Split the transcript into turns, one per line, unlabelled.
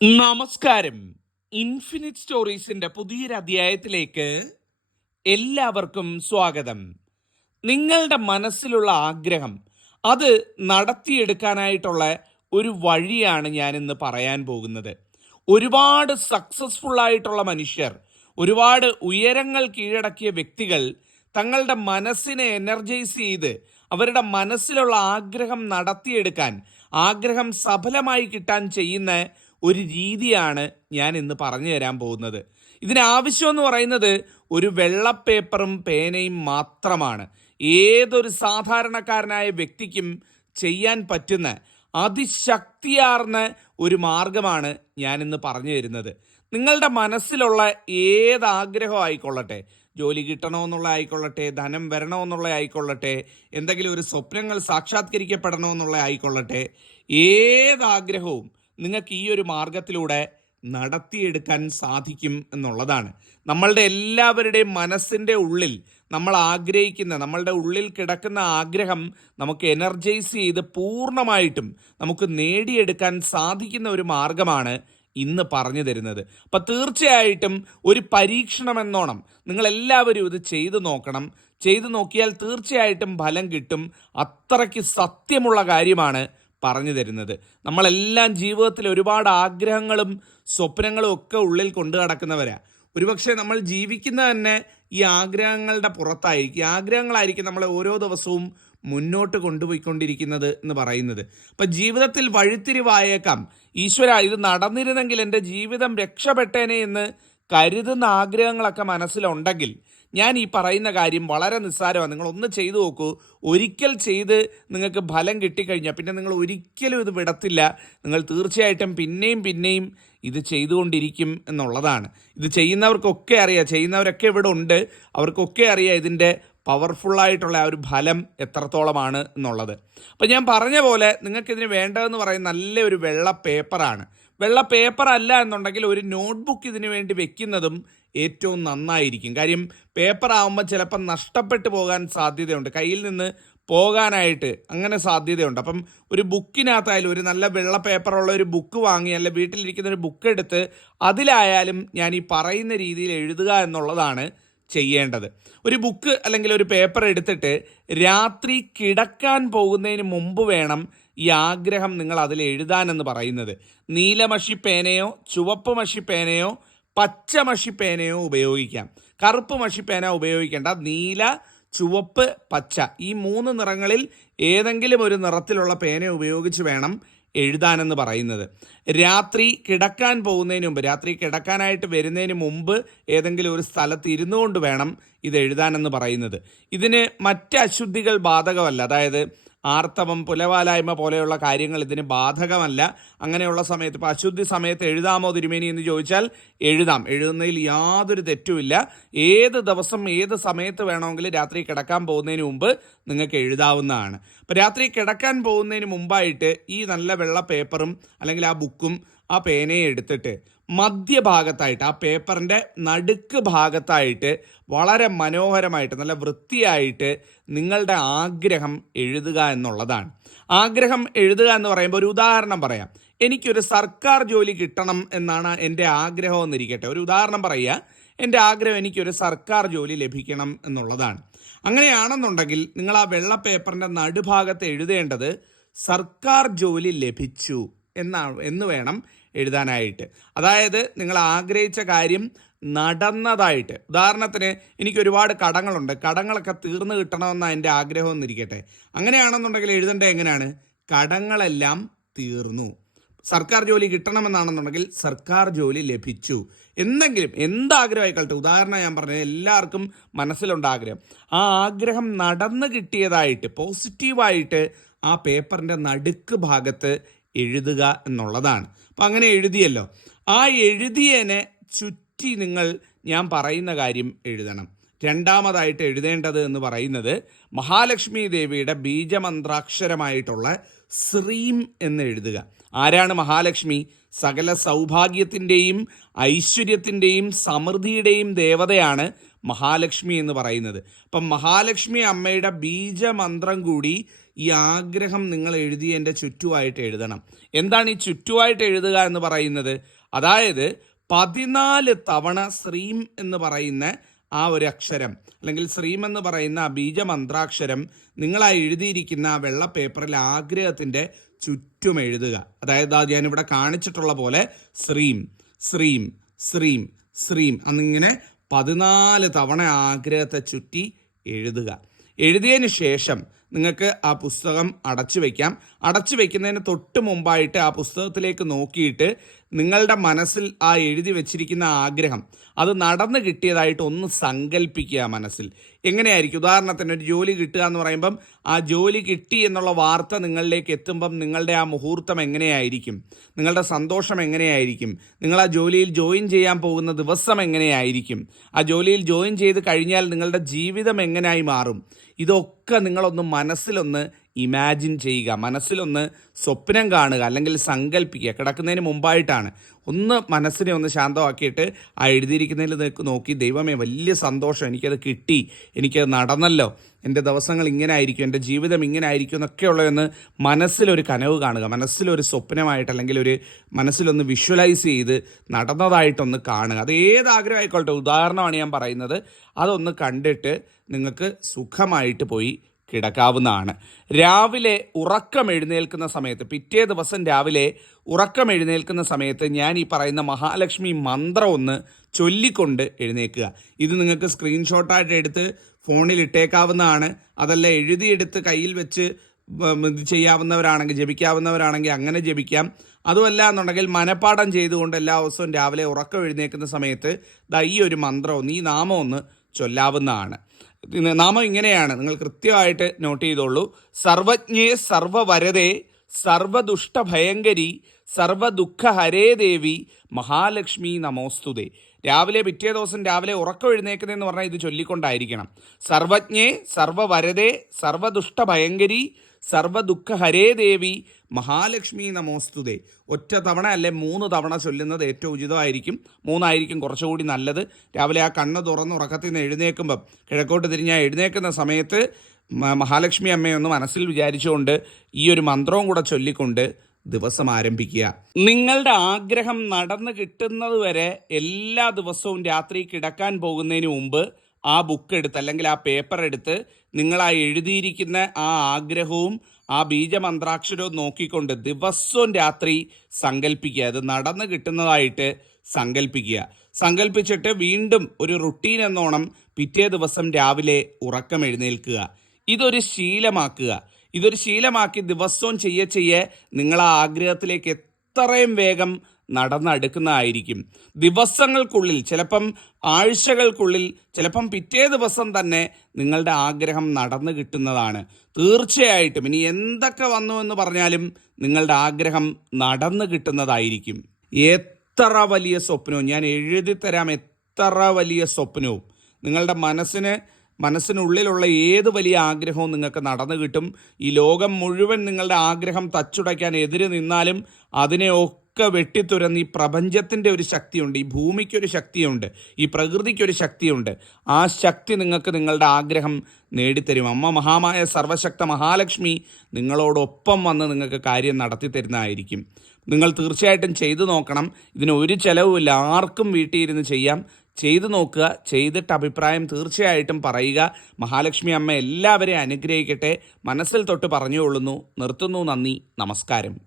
നമസ്കാരം. ഇൻഫിനിറ്റ് സ്റ്റോറീസിന്റെ പുതിയൊരു അധ്യായത്തിലേക്ക് എല്ലാവർക്കും സ്വാഗതം. നിങ്ങളുടെ മനസ്സിലുള്ള ആഗ്രഹം അത് നടത്തിയെടുക്കാനായിട്ടുള്ള ഒരു വഴിയാണ് ഞാൻ ഇന്ന് പറയാൻ പോകുന്നത്. ഒരുപാട് സക്സസ്ഫുൾ ആയിട്ടുള്ള മനുഷ്യർ ഒരുപാട് ഉയരങ്ങൾ കീഴടക്കിയ വ്യക്തികൾ തങ്ങളുടെ മനസ്സിനെ എനർജൈസ് ചെയ്ത് അവരുടെ മനസ്സിലുള്ള ആഗ്രഹം നടത്തിയെടുക്കാൻ ആഗ്രഹം സഫലമായി കിട്ടാൻ ചെയ്യുന്ന ഒരു രീതിയാണ് ഞാൻ ഇന്ന് പറഞ്ഞു തരാൻ പോകുന്നത്. ഇതിനാവശ്യമെന്ന് പറയുന്നത് ഒരു വെള്ളപ്പേപ്പറും പേനയും മാത്രമാണ്. ഏതൊരു സാധാരണക്കാരനായ വ്യക്തിക്കും ചെയ്യാൻ പറ്റുന്ന അതിശക്തിയാർന്ന ഒരു മാർഗമാണ് ഞാൻ ഇന്ന് പറഞ്ഞു തരുന്നത്. നിങ്ങളുടെ മനസ്സിലുള്ള ഏതാഗ്രഹം ആയിക്കൊള്ളട്ടെ. ജോലി കിട്ടണമെന്നുള്ള ആയിക്കൊള്ളട്ടെ ധനം വരണമെന്നുള്ള ആയിക്കൊള്ളട്ടെ എന്തെങ്കിലും ഒരു സ്വപ്നങ്ങൾ സാക്ഷാത്കരിക്കപ്പെടണമെന്നുള്ള ആയിക്കൊള്ളട്ടെ ഏത് ആഗ്രഹവും നിങ്ങൾക്ക് ഈ ഒരു മാർഗത്തിലൂടെ നടത്തിയെടുക്കാൻ സാധിക്കും എന്നുള്ളതാണ്. നമ്മളുടെ എല്ലാവരുടെയും മനസ്സിന്റെ ഉള്ളിൽ നമ്മൾ ആഗ്രഹിക്കുന്ന നമ്മളുടെ ഉള്ളിൽ കിടക്കുന്ന ആഗ്രഹം നമുക്ക് എനർജൈസ് ചെയ്ത് പൂർണമായിട്ടും നമുക്ക് നേടിയെടുക്കാൻ സാധിക്കുന്ന ഒരു മാർഗമാണ് ഇന്ന് പറഞ്ഞു തരുന്നത്. അപ്പം തീർച്ചയായിട്ടും ഒരു പരീക്ഷണം എന്നോണം നിങ്ങൾ എല്ലാവരും ഇത് ചെയ്തു നോക്കണം. ചെയ്തു നോക്കിയാൽ തീർച്ചയായിട്ടും ഫലം കിട്ടും. അത്രയ്ക്ക് സത്യമുള്ള കാര്യമാണ് പറഞ്ഞു തരുന്നത്. നമ്മളെല്ലാം ജീവിതത്തിൽ ഒരുപാട് ആഗ്രഹങ്ങളും സ്വപ്നങ്ങളും ഒക്കെ ഉള്ളിൽ കൊണ്ടു നടക്കുന്നവരാ. ഒരുപക്ഷെ നമ്മൾ ജീവിക്കുന്ന തന്നെ ഈ ആഗ്രഹങ്ങളുടെ പുറത്തായിരിക്കും. ആഗ്രഹങ്ങളായിരിക്കും നമ്മളെ ഓരോ ദിവസവും മുന്നോട്ട് കൊണ്ടുപോയിക്കൊണ്ടിരിക്കുന്നത് എന്ന് പറയുന്നത്. അപ്പം ജീവിതത്തിൽ വഴിത്തിരിവായേക്കാം. ഈശ്വര ഇത് നടന്നിരുന്നെങ്കിൽ എന്റെ ജീവിതം രക്ഷപ്പെട്ടേനെ എന്ന് കരുതുന്ന ആഗ്രഹങ്ങളൊക്കെ മനസ്സിലുണ്ടെങ്കിൽ ഞാൻ ഈ പറയുന്ന കാര്യം വളരെ നിസ്സാരമാണ്. നിങ്ങൾ ഒന്ന് ചെയ്തു നോക്കൂ. ഒരിക്കൽ ചെയ്ത് നിങ്ങൾക്ക് ഫലം കിട്ടിക്കഴിഞ്ഞാൽ പിന്നെ നിങ്ങൾ ഒരിക്കലും ഇത് വിടത്തില്ല. നിങ്ങൾ തീർച്ചയായിട്ടും പിന്നെയും പിന്നെയും ഇത് ചെയ്തുകൊണ്ടിരിക്കും എന്നുള്ളതാണ്. ഇത് ചെയ്യുന്നവർക്കൊക്കെ അറിയാം. ചെയ്യുന്നവരൊക്കെ ഇവിടെ ഉണ്ട്. അവർക്കൊക്കെ അറിയാം ഇതിന്റെ പവർഫുള്ളായിട്ടുള്ള ആ ഒരു ഫലം എത്രത്തോളമാണ് എന്നുള്ളത്. അപ്പം ഞാൻ പറഞ്ഞ പോലെ നിങ്ങൾക്കിതിന് വേണ്ടതെന്ന് പറയുന്ന നല്ലൊരു വെള്ള പേപ്പറാണ് വെള്ള പേപ്പർ അല്ല എന്നുണ്ടെങ്കിൽ ഒരു നോട്ട്ബുക്ക് ഇതിനു വേണ്ടി വെക്കുന്നതും ഏറ്റവും നന്നായിരിക്കും. കാര്യം പേപ്പർ ആകുമ്പോൾ ചിലപ്പോൾ നഷ്ടപ്പെട്ടു പോകാൻ സാധ്യതയുണ്ട്. കയ്യിൽ നിന്ന് പോകാനായിട്ട് അങ്ങനെ സാധ്യതയുണ്ട്. അപ്പം ഒരു ബുക്കിനകത്തായാലും ഒരു നല്ല വെള്ള പേപ്പറുള്ള ഒരു ബുക്ക് വാങ്ങി അല്ല വീട്ടിലിരിക്കുന്ന ഒരു ബുക്ക് എടുത്ത് അതിലായാലും ഞാൻ ഈ പറയുന്ന രീതിയിൽ എഴുതുക എന്നുള്ളതാണ് ചെയ്യേണ്ടത്. ഒരു ബുക്ക് അല്ലെങ്കിൽ ഒരു പേപ്പർ എടുത്തിട്ട് രാത്രി കിടക്കാൻ പോകുന്നതിന് മുമ്പ് വേണം ഈ ആഗ്രഹം നിങ്ങൾ അതിൽ എഴുതാനെന്ന് പറയുന്നത്. നീലമഷി പേനയോ ചുവപ്പ് മഷി പേനയോ പച്ച മഷിപ്പേനയോ പേനയോ ഉപയോഗിക്കാം. കറുപ്പ് മഷിപ്പേന പേന ഉപയോഗിക്കേണ്ട. നീല ചുവപ്പ് പച്ച. ഈ മൂന്ന് നിറങ്ങളിൽ ഏതെങ്കിലും ഒരു നിറത്തിലുള്ള പേന ഉപയോഗിച്ച് വേണം എഴുതാനെന്ന് പറയുന്നത്. രാത്രി കിടക്കാൻ പോകുന്നതിന് മുമ്പ് രാത്രി കിടക്കാനായിട്ട് വരുന്നതിന് മുമ്പ് ഏതെങ്കിലും ഒരു സ്ഥലത്ത് ഇരുന്നു കൊണ്ട് വേണം ഇത് എഴുതാനെന്ന് പറയുന്നത്. ഇതിന് മറ്റ് അശുദ്ധികൾ ബാധകമല്ല. അതായത് ആർത്തവം പുലവാലായ്മ പോലെയുള്ള കാര്യങ്ങൾ ഇതിന് ബാധകമല്ല. അങ്ങനെയുള്ള സമയത്ത് ഇപ്പോൾ അശുദ്ധി സമയത്ത് എഴുതാമോ തിരുമേനി എന്ന് ചോദിച്ചാൽ എഴുതാം. എഴുതുന്നതിൽ യാതൊരു തെറ്റുമില്ല. ഏത് ദിവസം ഏത് സമയത്ത് വേണമെങ്കിൽ രാത്രി കിടക്കാൻ പോകുന്നതിന് മുമ്പ് നിങ്ങൾക്ക് എഴുതാവുന്നതാണ്. അപ്പോൾ രാത്രി കിടക്കാൻ പോകുന്നതിന് മുമ്പായിട്ട് ഈ നല്ല വെള്ള പേപ്പറും അല്ലെങ്കിൽ ആ ബുക്കും ആ പേനയെ എടുത്തിട്ട് മധ്യഭാഗത്തായിട്ട് ആ പേപ്പറിന്റെ നടുക്ക് ഭാഗത്തായിട്ട് വളരെ മനോഹരമായിട്ട് നല്ല വൃത്തിയായിട്ട് നിങ്ങളുടെ ആഗ്രഹം എഴുതുക എന്നുള്ളതാണ്. ആഗ്രഹം എഴുതുക എന്ന് പറയുമ്പോൾ ഒരു ഉദാഹരണം പറയാം. എനിക്കൊരു സർക്കാർ ജോലി കിട്ടണം എന്നാണ് എന്റെ ആഗ്രഹം എന്നിരിക്കട്ടെ. ഒരു ഉദാഹരണം പറയുക എന്റെ ആഗ്രഹം എനിക്കൊരു സർക്കാർ ജോലി ലഭിക്കണം എന്നുള്ളതാണ്. അങ്ങനെയാണെന്നുണ്ടെങ്കിൽ നിങ്ങൾ ആ വെള്ള പേപ്പറിന്റെ നടുഭാഗത്ത് എഴുതേണ്ടത് സർക്കാർ ജോലി ലഭിച്ചു എന്നാണ് എന്ന് വേണം എഴുതാനായിട്ട്. അതായത് നിങ്ങൾ ആഗ്രഹിച്ച കാര്യം നടന്നതായിട്ട്. ഉദാഹരണത്തിന് എനിക്ക് ഒരുപാട് കടങ്ങളുണ്ട്. കടങ്ങളൊക്കെ തീർന്നു കിട്ടണമെന്നാണ് എന്റെ ആഗ്രഹം എന്നിരിക്കട്ടെ. അങ്ങനെയാണെന്നുണ്ടെങ്കിൽ എഴുതേണ്ടത് എങ്ങനെയാണ്? കടങ്ങളെല്ലാം തീർന്നു. സർക്കാർ ജോലി കിട്ടണമെന്നാണെന്നുണ്ടെങ്കിൽ സർക്കാർ ജോലി ലഭിച്ചു. എന്തെങ്കിലും എന്താഗ്രഹമായിക്കോട്ടെ? ഉദാഹരണം ഞാൻ പറഞ്ഞത് എല്ലാവർക്കും മനസ്സിലുണ്ട് ആഗ്രഹം. ആ ആഗ്രഹം നടന്നു കിട്ടിയതായിട്ട് പോസിറ്റീവായിട്ട് ആ പേപ്പറിന്റെ നടുക്ക് ഭാഗത്ത് എഴുതുക എന്നുള്ളതാണ്. അപ്പം അങ്ങനെ എഴുതിയല്ലോ. ആ എഴുതിയനെ ചുറ്റി നിങ്ങൾ ഞാൻ പറയുന്ന കാര്യം എഴുതണം. രണ്ടാമതായിട്ട് എഴുതേണ്ടത് എന്ന് പറയുന്നത് മഹാലക്ഷ്മി ദേവിയുടെ ബീജമന്ത്രാക്ഷരമായിട്ടുള്ള ശ്രീം എന്ന് എഴുതുക. ആരാണ് മഹാലക്ഷ്മി? സകല സൗഭാഗ്യത്തിന്റെയും ഐശ്വര്യത്തിന്റെയും സമൃദ്ധിയുടെയും ദേവതയാണ് മഹാലക്ഷ്മി എന്ന് പറയുന്നത്. അപ്പം മഹാലക്ഷ്മി അമ്മയുടെ ബീജമന്ത്രം കൂടി ഈ ആഗ്രഹം നിങ്ങൾ എഴുതിയതിന്റെ ചുറ്റുമായിട്ട് എഴുതണം. എന്താണ് ഈ ചുറ്റുമായിട്ട് എഴുതുക എന്ന് പറയുന്നത്? അതായത് പതിനാല് തവണ ശ്രീം എന്ന് പറയുന്ന ആ ഒരു അക്ഷരം അല്ലെങ്കിൽ ശ്രീം എന്ന് പറയുന്ന ആ ബീജമന്ത്രാക്ഷരം നിങ്ങൾ ആ എഴുതിയിരിക്കുന്ന ആ വെള്ള പേപ്പറിൽ ആഗ്രഹത്തിന്റെ ചുറ്റും എഴുതുക. അതായത് ഞാനിവിടെ കാണിച്ചിട്ടുള്ള പോലെ ശ്രീം ശ്രീം ശ്രീം ശ്രീം എന്നിങ്ങനെ പതിനാല് തവണ ആഗ്രഹത്തെ ചുറ്റി എഴുതുക. എഴുതിയതിന് ശേഷം നിങ്ങൾക്ക് ആ പുസ്തകം അടച്ചു വയ്ക്കാം അടച്ചു വയ്ക്കുന്നതിന് തൊട്ട് മുമ്പായിട്ട് ആ പുസ്തകത്തിലേക്ക് നോക്കിയിട്ട് നിങ്ങളുടെ മനസ്സിൽ ആ എഴുതി വെച്ചിരിക്കുന്ന ആഗ്രഹം അത് നടന്നു കിട്ടിയതായിട്ട് ഒന്ന് സങ്കല്പിക്കുക മനസ്സിൽ. എങ്ങനെയായിരിക്കും? ഉദാഹരണത്തിന് ഒരു ജോലി കിട്ടുക എന്ന് പറയുമ്പം ആ ജോലി കിട്ടി എന്നുള്ള വാർത്ത നിങ്ങളിലേക്ക് എത്തുമ്പം നിങ്ങളുടെ ആ മുഹൂർത്തം എങ്ങനെയായിരിക്കും? നിങ്ങളുടെ സന്തോഷം എങ്ങനെയായിരിക്കും? നിങ്ങൾ ആ ജോലിയിൽ ജോയിൻ ചെയ്യാൻ പോകുന്ന ദിവസം എങ്ങനെയായിരിക്കും? ആ ജോലിയിൽ ജോയിൻ ചെയ്ത് കഴിഞ്ഞാൽ നിങ്ങളുടെ ജീവിതം എങ്ങനെയായി മാറും? ഇതൊക്കെ നിങ്ങളൊന്ന് മനസ്സിലൊന്ന് ഇമാജിൻ ചെയ്യുക മനസ്സിലൊന്ന് സ്വപ്നം കാണുക അല്ലെങ്കിൽ സങ്കല്പിക്കുക കിടക്കുന്നതിന് മുമ്പായിട്ടാണ്. ഒന്ന് മനസ്സിനെ ഒന്ന് ശാന്തമാക്കിയിട്ട് ആ എഴുതിയിരിക്കുന്നതിൽ നോക്കി ദൈവമേ വലിയ സന്തോഷം എനിക്കത് കിട്ടി. എനിക്കത് നടന്നല്ലോ. എന്റെ ദിവസങ്ങൾ ഇങ്ങനെ ആയിരിക്കും. എന്റെ ജീവിതം ഇങ്ങനെ ആയിരിക്കും എന്നൊക്കെയുള്ളതെന്ന് മനസ്സിലൊരു കനവ് കാണുക. മനസ്സിലൊരു സ്വപ്നമായിട്ട് അല്ലെങ്കിൽ ഒരു മനസ്സിലൊന്ന് വിഷ്വലൈസ് ചെയ്ത് നടന്നതായിട്ടൊന്ന് കാണുക. അത് ഏത് ആഗ്രഹമായിക്കോട്ടെ ഉദാഹരണമാണ് ഞാൻ പറയുന്നത്. അതൊന്ന് കണ്ടിട്ട് നിങ്ങൾക്ക് സുഖമായിട്ട് പോയി കിടക്കാവുന്നതാണ്. രാവിലെ ഉറക്കം എഴുന്നേൽക്കുന്ന സമയത്ത് പിറ്റേ ദിവസം രാവിലെ ഉറക്കം എഴുന്നേൽക്കുന്ന സമയത്ത് ഞാൻ ഈ പറയുന്ന മഹാലക്ഷ്മി മന്ത്രം ഒന്ന് ചൊല്ലിക്കൊണ്ട് എഴുന്നേൽക്കുക. ഇത് നിങ്ങൾക്ക് സ്ക്രീൻഷോട്ടായിട്ട് എടുത്ത് ഫോണിൽ ഇട്ടേക്കാവുന്നതാണ്. അതല്ല എഴുതിയെടുത്ത് കയ്യിൽ വെച്ച് ഇത് ചെയ്യാവുന്നവരാണെങ്കിൽ ജപിക്കാവുന്നവരാണെങ്കിൽ അങ്ങനെ ജപിക്കാം. അതുമല്ല എന്നുണ്ടെങ്കിൽ മനപ്പാഠം ചെയ്തുകൊണ്ട് എല്ലാ ദിവസവും രാവിലെ ഉറക്കം എഴുന്നേൽക്കുന്ന സമയത്ത് ദാ ഈ ഒരു മന്ത്രം ഒന്ന് ഈ നാമം ഒന്ന് ചൊല്ലാവുന്നതാണ്. നാമം ഇങ്ങനെയാണ്. നിങ്ങൾ കൃത്യമായിട്ട് നോട്ട് ചെയ്തോളൂ. സർവജ്ഞേ സർവവരതേ സർവദുഷ്ട ഭയങ്കരി സർവദുഃഖ ഹരേ ദേവി മഹാലക്ഷ്മി നമോസ്തുതേ. രാവിലെ പിറ്റേ ദിവസം രാവിലെ ഉറക്കം എഴുന്നേക്കുന്നതെന്ന് പറഞ്ഞാൽ ഇത് ചൊല്ലിക്കൊണ്ടായിരിക്കണം. സർവജ്ഞേ സർവവരതേ സർവദുഷ്ട ഭയങ്കരി സർവദുഃഖ ഹരേ ദേവി മഹാലക്ഷ്മി നമോസ്തുതേ. ഒറ്റ തവണ അല്ലെ മൂന്ന് തവണ ചൊല്ലുന്നത് ഏറ്റവും ഉചിതമായിരിക്കും. മൂന്നായിരിക്കും കുറച്ചുകൂടി നല്ലത്. രാവിലെ ആ കണ്ണ് തുറന്ന് ഉറക്കത്തിൽ നിന്ന് എഴുന്നേൽക്കുമ്പം കിഴക്കോട്ട് തിരിഞ്ഞാൽ എഴുന്നേക്കുന്ന സമയത്ത് മഹാലക്ഷ്മി അമ്മയൊന്ന് മനസ്സിൽ വിചാരിച്ചുകൊണ്ട് ഈ ഒരു മന്ത്രവും കൂടെ ചൊല്ലിക്കൊണ്ട് ദിവസം ആരംഭിക്കുക. നിങ്ങളുടെ ആഗ്രഹം നടന്നു കിട്ടുന്നത് വരെ എല്ലാ ദിവസവും രാത്രി കിടക്കാൻ പോകുന്നതിന് മുമ്പ് ആ ബുക്ക് എടുത്ത് അല്ലെങ്കിൽ ആ പേപ്പർ എടുത്ത് നിങ്ങൾ ആ എഴുതിയിരിക്കുന്ന ആ ആഗ്രഹവും ആ ബീജമന്ത്രാക്ഷരവും നോക്കിക്കൊണ്ട് ദിവസവും രാത്രി സങ്കല്പിക്കുക അത് നടന്നു കിട്ടുന്നതായിട്ട് സങ്കല്പിക്കുക സങ്കല്പിച്ചിട്ട് വീണ്ടും ഒരു റുട്ടീൻ എന്നോണം പിറ്റേ ദിവസം രാവിലെ ഉറക്കം എഴുന്നേൽക്കുക. ഇതൊരു ശീലമാക്കുക. ഇതൊരു ശീലമാക്കി ദിവസവും ചെയ്യ ചെയ്യേ നിങ്ങൾ ആ ആഗ്രഹത്തിലേക്ക് എത്രയും വേഗം നടന്നെടുക്കുന്നതായിരിക്കും. ദിവസങ്ങൾക്കുള്ളിൽ ചിലപ്പം ആഴ്ചകൾക്കുള്ളിൽ ചിലപ്പം പിറ്റേ ദിവസം തന്നെ നിങ്ങളുടെ ആഗ്രഹം നടന്നു കിട്ടുന്നതാണ്. തീർച്ചയായിട്ടും ഇനി എന്തൊക്കെ വന്നു എന്ന് പറഞ്ഞാലും നിങ്ങളുടെ ആഗ്രഹം നടന്നു കിട്ടുന്നതായിരിക്കും. എത്ര വലിയ സ്വപ്നവും ഞാൻ എഴുതി തരാം എത്ര വലിയ സ്വപ്നവും. നിങ്ങളുടെ മനസ്സിന് മനസ്സിനുള്ളിലുള്ള ഏത് വലിയ ആഗ്രഹവും നിങ്ങൾക്ക് നടന്നു കിട്ടും. ഈ ലോകം മുഴുവൻ നിങ്ങളുടെ ആഗ്രഹം തച്ചുടയ്ക്കാൻ എതിര് നിന്നാലും അതിനെ ഒക്കെ വെട്ടിത്തുരന്ന് ഈ പ്രപഞ്ചത്തിന്റെ ഒരു ശക്തിയുണ്ട് ഈ ഭൂമിക്കൊരു ശക്തിയുണ്ട് ഈ പ്രകൃതിക്കൊരു ശക്തിയുണ്ട്. ആ ശക്തി നിങ്ങൾക്ക് നിങ്ങളുടെ ആഗ്രഹം നേടിത്തരും. അമ്മ മഹാമായ സർവശക്ത മഹാലക്ഷ്മി നിങ്ങളോടൊപ്പം വന്ന് നിങ്ങൾക്ക് കാര്യം നടത്തി തരുന്നതായിരിക്കും. നിങ്ങൾ തീർച്ചയായിട്ടും ചെയ്തു നോക്കണം. ഇതിന് ഒരു ചെലവുമില്ല. ആർക്കും വീട്ടിൽ ഇരുന്ന് ചെയ്യാം. ചെയ്തു നോക്കുക ചെയ്തിട്ട് അഭിപ്രായം തീർച്ചയായിട്ടും പറയുക. മഹാലക്ഷ്മി അമ്മ എല്ലാവരെയും അനുഗ്രഹിക്കട്ടെ. മനസ്സിൽ തൊട്ട് പറഞ്ഞുകൊള്ളുന്നു. നിർത്തുന്നു. നന്ദി. നമസ്കാരം.